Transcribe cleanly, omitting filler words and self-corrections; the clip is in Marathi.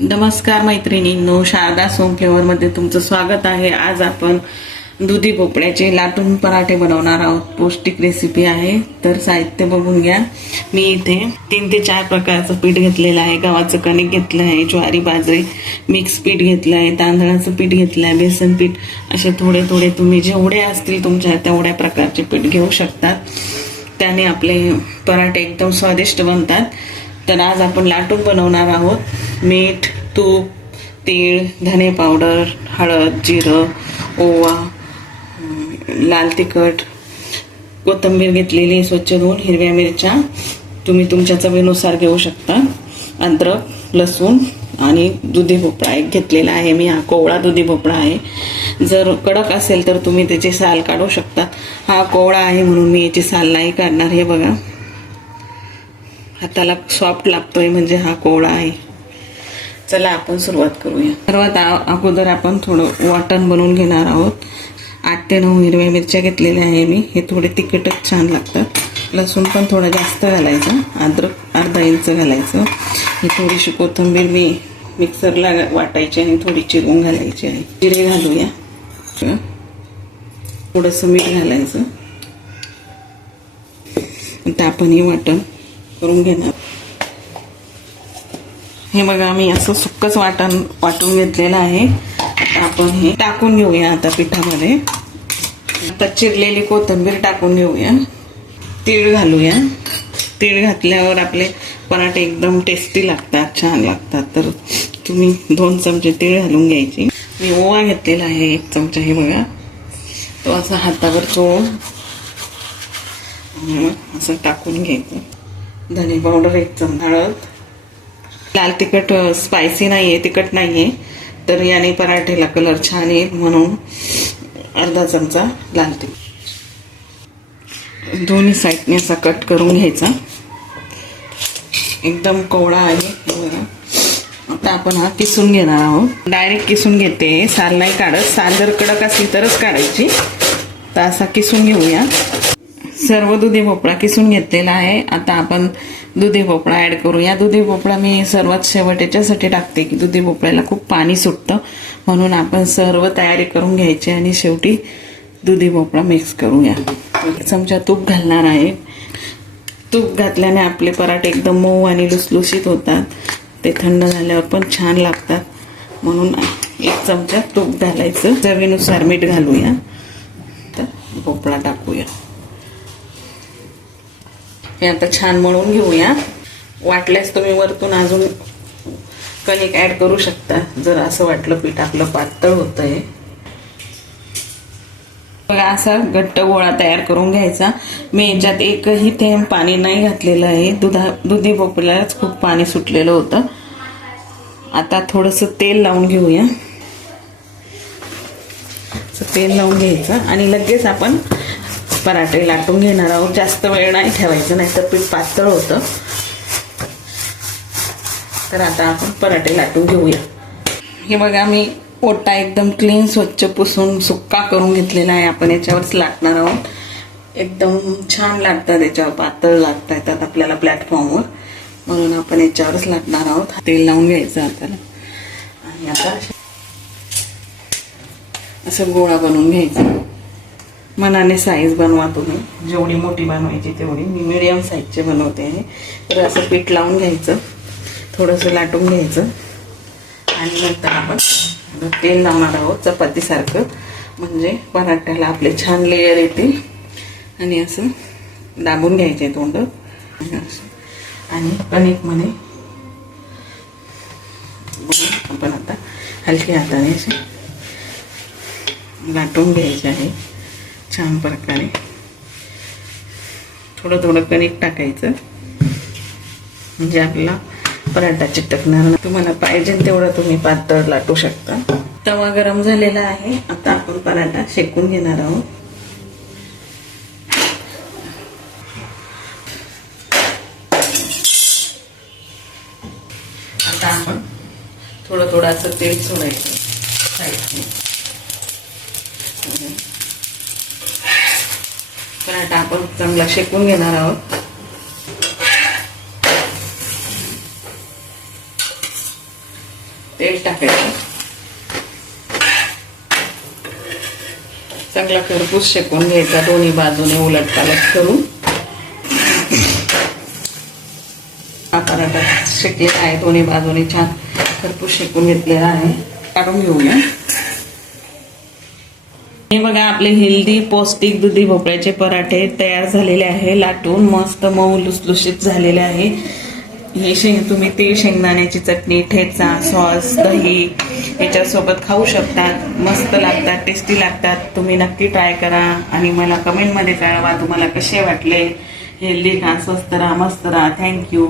नमस्कार मैत्रिणींनो, शारदा सोम फ्लेवर मध्ये तुमचं स्वागत आहे। आज आपण दुधी भोपळ्याचे लाटून पराठे बनवणार आहोत। पौष्टिक रेसिपी आहे। तर साहित्य बघून घ्या। मी इथे 3 ते 4 प्रकारचं पीठ घेतलेलं आहे। गव्हाचं कणिक घेतलं आहे, ज्वारी बाजरी मिक्स पीठ घेतलं आहे, तांदळाचं पीठ घेतलं आहे, बेसन पीठ, असे थोडे थोडे तुम्ही जेवढे असतील तुमच्या तेवढ्या प्रकारचे पीठ घेऊ शकतात। त्याने आपले पराठे एकदम स्वादिष्ट बनतात। तर आज आपण लाटून बनवणार आहोत। मीठ, तूप, तीळ, धने पावडर, हळद, जिरं, ओवा, लाल तिखट, कोथिंबीर घेतलेली स्वच्छ धुवून, हिरव्या मिरच्या तुम्ही तुमच्या चवीनुसार घेऊ शकता, अद्रक, लसूण आणि दुधी भोपळा एक घेतलेला आहे मी। हा कोवळा दुधी भोपळा आहे। जर कडक असेल तर तुम्ही त्याची साल काढू शकता। हा कोवळा आहे म्हणून मी याची साल नाही काढणार। हे बघा, हाताला सॉफ्ट लागतोय म्हणजे हा कोवळा आहे। चला आपण सुरुवात करूया। सर्वात अगोदर आपण थोडं वाटण बनवून घेणार आहोत। 8 ते 9 हिरव्या मिरच्या घेतलेल्या आहे मी। हे थोडे तिखटच छान लागतात। लसूण पण थोडा जास्त घालायचा, अद्रक अर्धा इंच घालायचं। ही थोडीशी कोथिंबीर मी मिक्सरला वाटायची आणि थोडी चिरून घालायची आहे। जिरे घालूया, थोडंसं मीठ घालायचं। आता आपण हे वाटण करून घेणार। हे बघा, मी असं सुक्कच वाटून घेतलेलं आहे। आता आपण हे टाकून घेऊया आता पिठामध्ये। आता चिरलेली कोथिंबीर टाकून घेऊया। तीळ घालूया। तीळ घातल्यावर आपले पराठे एकदम टेस्टी लागतात, छान लागतात। तर तुम्ही 2 चमचे तीळ घालून घ्यायची। मी ओवा घेतलेला आहे 1 चमचा। हे बघा, तो असा हातावर चोळून असं टाकून घ्यायचं। धने पावडर 1 चमचा, हळद, लाल तिखट स्पायसी नाहीये, तिखट नाहीये, तर याने पराठेला कलर छान येईल म्हणून अर्धा चमचा लाल तिखट। दोन्ही साईडने असा कट करून घ्यायचा। एकदम कोवळा आहे। आता आपण हा किसून घेणार आहोत। डायरेक्ट किसून घेते, साल नाही काढत। साल जर कडक असली तरच काढायची। तर असा किसून घेऊया। सर्व दुधी भोपळा किसून घेतलेला आहे। आता आपण दुधी भोपळा ऍड करूया। दुधी भोपळा मी सर्वात शेवट याच्यासाठी टाकते की दुधी भोपळ्याला खूप पाणी सुटतं, म्हणून आपण सर्व तयारी करून घ्यायची आणि शेवटी दुधी भोपळा मिक्स करूया। 1 चमचा तूप घालणार आहे। तूप घातल्याने आपले पराठे एकदम मऊ आणि लुसलुशीत होतात। ते थंड झाल्यावर पण छान लागतात, म्हणून 1 चमचा तूप घालायचं। चवीनुसार मीठ घालूया। तर भोपळा टाकूया। हे आता छान मळून घेऊया। वाटल्यास तुम्ही वरतून अजून कणिक ऍड करू शकता, जर असं वाटलं पीठ आपलं पातळ होतंय। बघा, असा घट्ट गोळा तयार करून घ्यायचा। मी याच्यात एकही थेंब पाणी नाही घातलेलं आहे। दुधी भोपळ्यालाच खूप पाणी सुटलेलं होतं। आता थोडंसं तेल लावून घेऊया। तेल लावून घ्यायचं आणि लगेच आपण पराठे लाटून घेणार आहोत। जास्त वेळ नाही ठेवायचं, नाही तर पीठ पातळ होतं। तर आता आपण पराठे लाटून घेऊया। हे बघा, मी ओटा एकदम क्लीन स्वच्छ पुसून सुक्का करून घेतलेला आहे। आपण याच्यावरच लाटणार आहोत। एकदम छान लागतात, याच्यावर पातळ लागता येतात आपल्याला प्लॅटफॉर्मवर, म्हणून आपण याच्यावरच लाटणार आहोत। तेल लावून घ्यायचं हाताला आणि आता असं गोळा बनवून घ्यायचा। मनाने साईज बनवा तुम्ही, जेवढी मोठी बनवायची तेवढी। मी मीडियम साईजचे बनवते आहे। तर असं पीठ लावून घ्यायचं, थोडंसं लाटून घ्यायचं आणि नंतर आपण तेल लावणार आहोत चपातीसारखं, म्हणजे पराठ्याला आपले छान लेयर येतील। आणि असं दाबून घ्यायचे तोंड आणि कणिकमध्ये आपण आता हलक्या हाताने असे लाटून घ्यायचे आहे छान प्रकारे। थोडं थोडं कणिक टाकायचं, म्हणजे आपला पराठा चिटकणार नाही। तुम्हाला पाहिजे तेवढं तुम्ही पातळ लाटू शकता। तवा गरम झालेला आहे। आता आपण पराठा शेकून घेणार आहोत। आता आपण थोडं थोडं असं तेल सोडायचं साईडने। पराठा आपण चांगला शेकून घेणार आहोत। तेल टाकायचं. चांगला खरपूस शेकून घ्यायचा दोन्ही बाजूने उलट पालट करून. हा पराठा शेकलेला आहे, दोन्ही बाजूने छान खरपूस शेकून घेतलेला आहे. काढून घेऊया. हे बघा आपले हेल्दी पौष्टिक दुधी भोपळ्याचे पराठे तयार झालेले आहे. लाटून मस्त मऊ लुसलुशीत झालेले आहे. हे तुम्ही तेल शेंगदाण्याची चटणी, ठेचा, सॉस, दही याच्यासोबत खाऊ शकतात. मस्त लागतात, टेस्टी लागतात. तुम्ही नक्की ट्राय करा आणि मला कमेंटमध्ये कळवा तुम्हाला कसे वाटले. हेल्दी खा, स्वस्त राहा, मस्त राहा. थँक्यू.